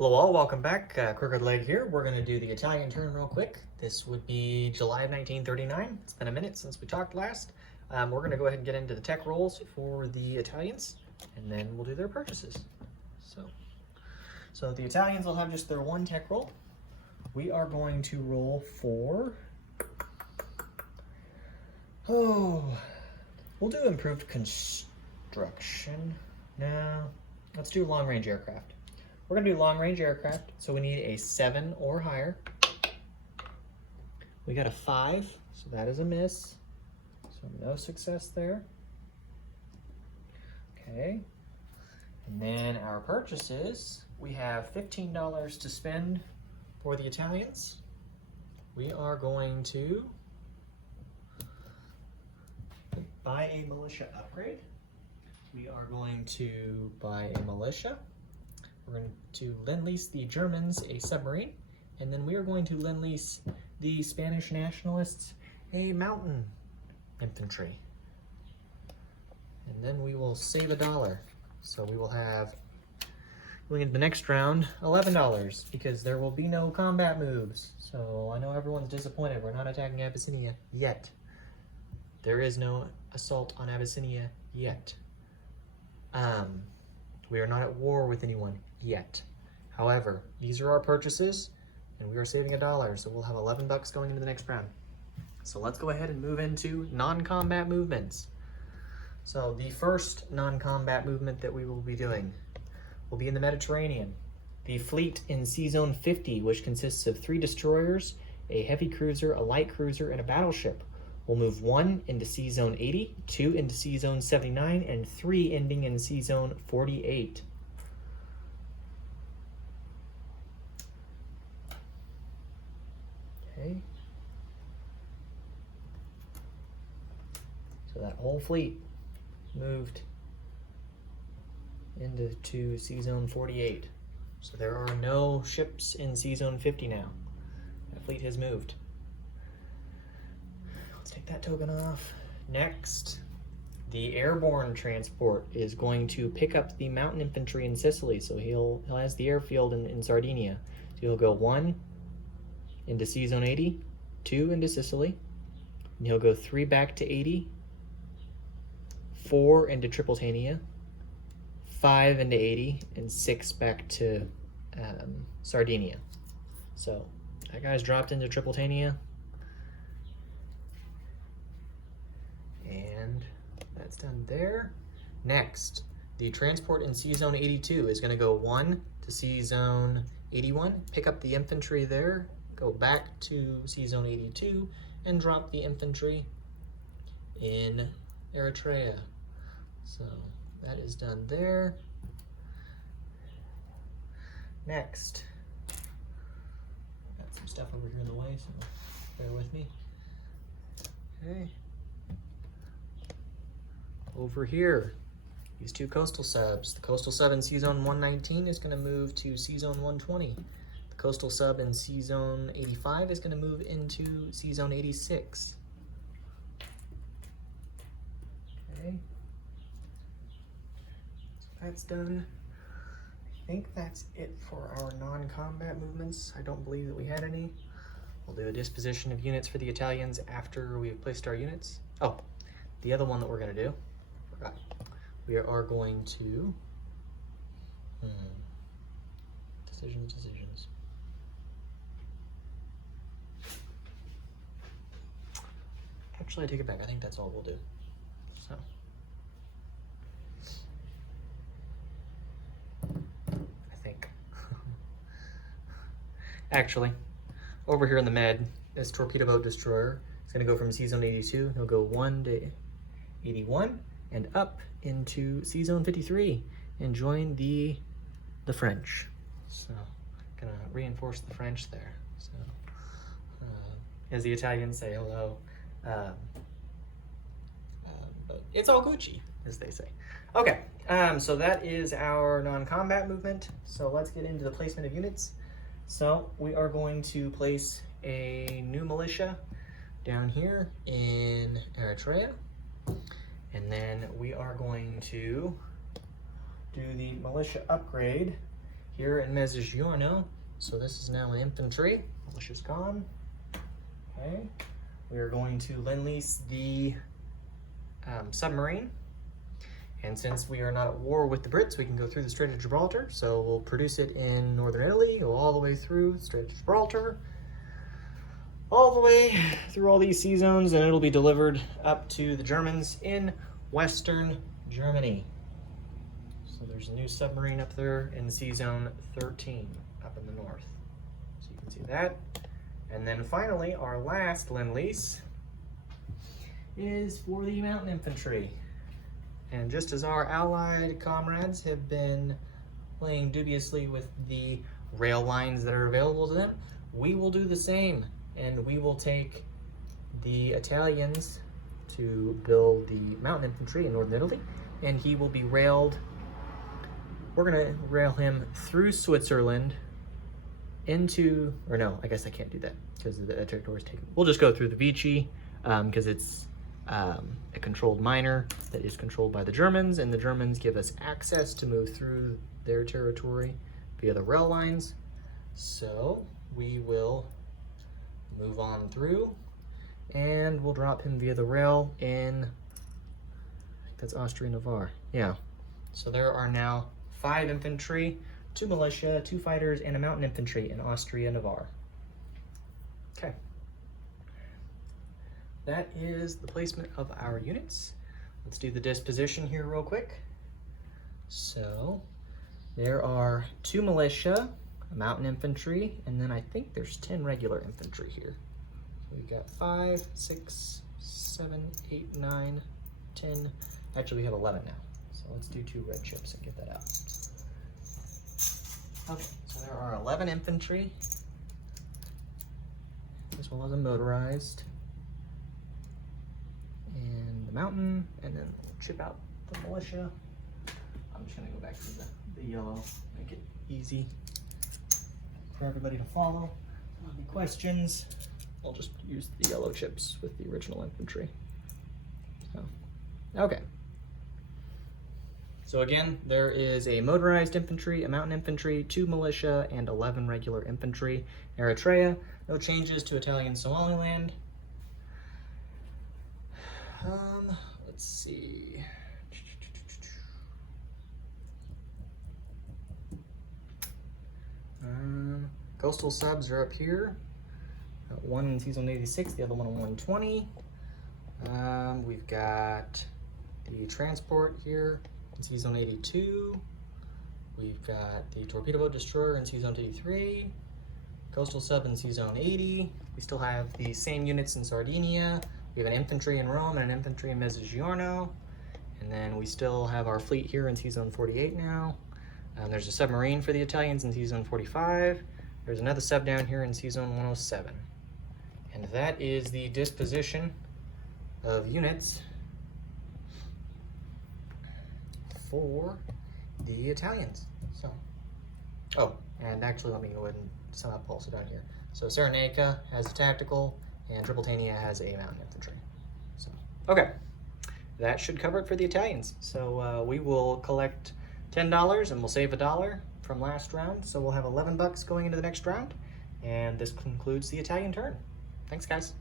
Hello all, welcome back. Crooked Leg here. We're going to do the Italian turn real quick. This would be July of 1939. It's been a minute since we talked last. We're going to go ahead and get into the tech rolls for the Italians, and then we'll do their purchases. So the Italians will have just their one tech roll. We are going to roll for... we'll do improved construction. No, let's do long-range aircraft. We're going to do long-range aircraft, so we need a 7 or higher. We got a 5, so that is a miss. So no success there. Okay. And then our purchases, we have $15 to spend for the Italians. We are going to buy a militia upgrade. We are going to buy a militia. We're going to lend-lease the Germans a submarine, and then we are going to lend-lease the Spanish nationalists a mountain infantry. And then we will save $1. So we will have, going into the next round, $11, because there will be no combat moves. So I know everyone's disappointed. We're not attacking Abyssinia yet. There is no assault on Abyssinia yet. We are not at war with anyone yet. However, these are our purchases, and we are saving $1, so we'll have $11 going into the next round. So let's go ahead and move into non-combat movements. So the first non-combat movement that we will be doing will be in the Mediterranean. The fleet in Sea Zone 50, which consists of 3 destroyers, a heavy cruiser, a light cruiser, and a battleship, will move 1 into Sea Zone 80, 2 into Sea Zone 79, and 3 ending in Sea Zone 48. Okay. So that whole fleet moved into Sea Zone 48. So there are no ships in Sea Zone 50 now. That fleet has moved. Let's take that token off. Next, the airborne transport is going to pick up the mountain infantry in Sicily. So he'll has the airfield in Sardinia. So he'll go 1 into Sea Zone 80, 2 into Sicily, and he'll go 3 back to 80, 4 into Tripolitania, 5 into 80, and 6 back to Sardinia. So that guy's dropped into Tripolitania. And that's done there. Next, the transport in Sea Zone 82 is going to go 1 to Sea Zone 81, pick up the infantry there, go back to Sea Zone 82, and drop the infantry in Eritrea. So that is done there. Next, got some stuff over here in the way, so bear with me. Okay. Over here, these 2 coastal subs. The coastal sub in Sea Zone 119 is going to move to Sea Zone 120. The coastal sub in Sea Zone 85 is going to move into Sea Zone 86. Okay. So that's done. I think that's it for our non-combat movements. I don't believe that we had any. We'll do a disposition of units for the Italians after we've placed our units. Oh, the other one that we're going to do, forgot. We are going to, decisions. Actually, I take it back. I think that's all we'll do. So. I think. Actually, over here in the med, this torpedo boat destroyer is going to go from Sea Zone 82. He'll go 1 to 81 and up into Sea Zone 53 and join the French. So, gonna reinforce the French there. So, as the Italians say, hello. But it's all Gucci, as they say. Okay, so that is our non-combat movement. So let's get into the placement of units. So we are going to place a new militia down here in Eritrea. And then we are going to do the militia upgrade here in Mezzogiorno. So this is now an infantry. Militia's gone. Okay. We are going to lend lease the submarine. And since we are not at war with the Brits, we can go through the Strait of Gibraltar. So we'll produce it in northern Italy, go all the way through the Strait of Gibraltar, all the way through all these sea zones, and it'll be delivered up to the Germans in western Germany. So there's a new submarine up there in sea zone 13 up in the north. So you can see that. And then finally, our last lend lease is for the mountain infantry. And just as our allied comrades have been playing dubiously with the rail lines that are available to them, we will do the same. And we will take the Italians to build the mountain infantry in northern Italy, and he will be railed. We're gonna rail him through Switzerland into, or no, I guess I can't do that because the territory is taken. We'll just go through the Vichy because it's a controlled minor that is controlled by the Germans, and the Germans give us access to move through their territory via the rail lines. So we will move on through, and we'll drop him via the rail in, I think that's Austria-Navarre. Yeah. So there are now 5 infantry, 2 militia, 2 fighters, and a mountain infantry in Austria-Navarre. Okay. That is the placement of our units. Let's do the disposition here real quick. So there are 2 militia, a mountain infantry, and then I think there's 10 regular infantry here. So we've got 5, 6, 7, 8, 9, 10. Actually, we have 11 now. So let's do 2 red chips and get that out. Okay, so there are 11 infantry, as well as a motorized, and the mountain, and then we'll chip out the militia. I'm just gonna go back to the yellow, make it easy for everybody to follow. Any questions? I'll just use the yellow chips with the original infantry. So, okay. So again, there is a motorized infantry, a mountain infantry, 2 militia, and 11 regular infantry. Eritrea, no changes to Italian Somaliland. Let's see. Coastal subs are up here. One in season 86, the other one in 120. We've got the transport here in season 82. We've got the torpedo boat destroyer in season 83. Coastal sub in season 80. We still have the same units in Sardinia. We have an infantry in Rome and an infantry in Mezzogiorno. And then we still have our fleet here in season 48 now. There's a submarine for the Italians in season 45. There's another sub down here in season 107. And that is the disposition of units for the Italians. So, oh, and actually let me go ahead and sum up also down here. So Cyrenaica has a tactical, and Tripolitania has a mountain infantry. So, okay, that should cover it for the Italians. So we will collect $10 and we'll save $1 from last round. So we'll have $11 going into the next round. And this concludes the Italian turn. Thanks, guys.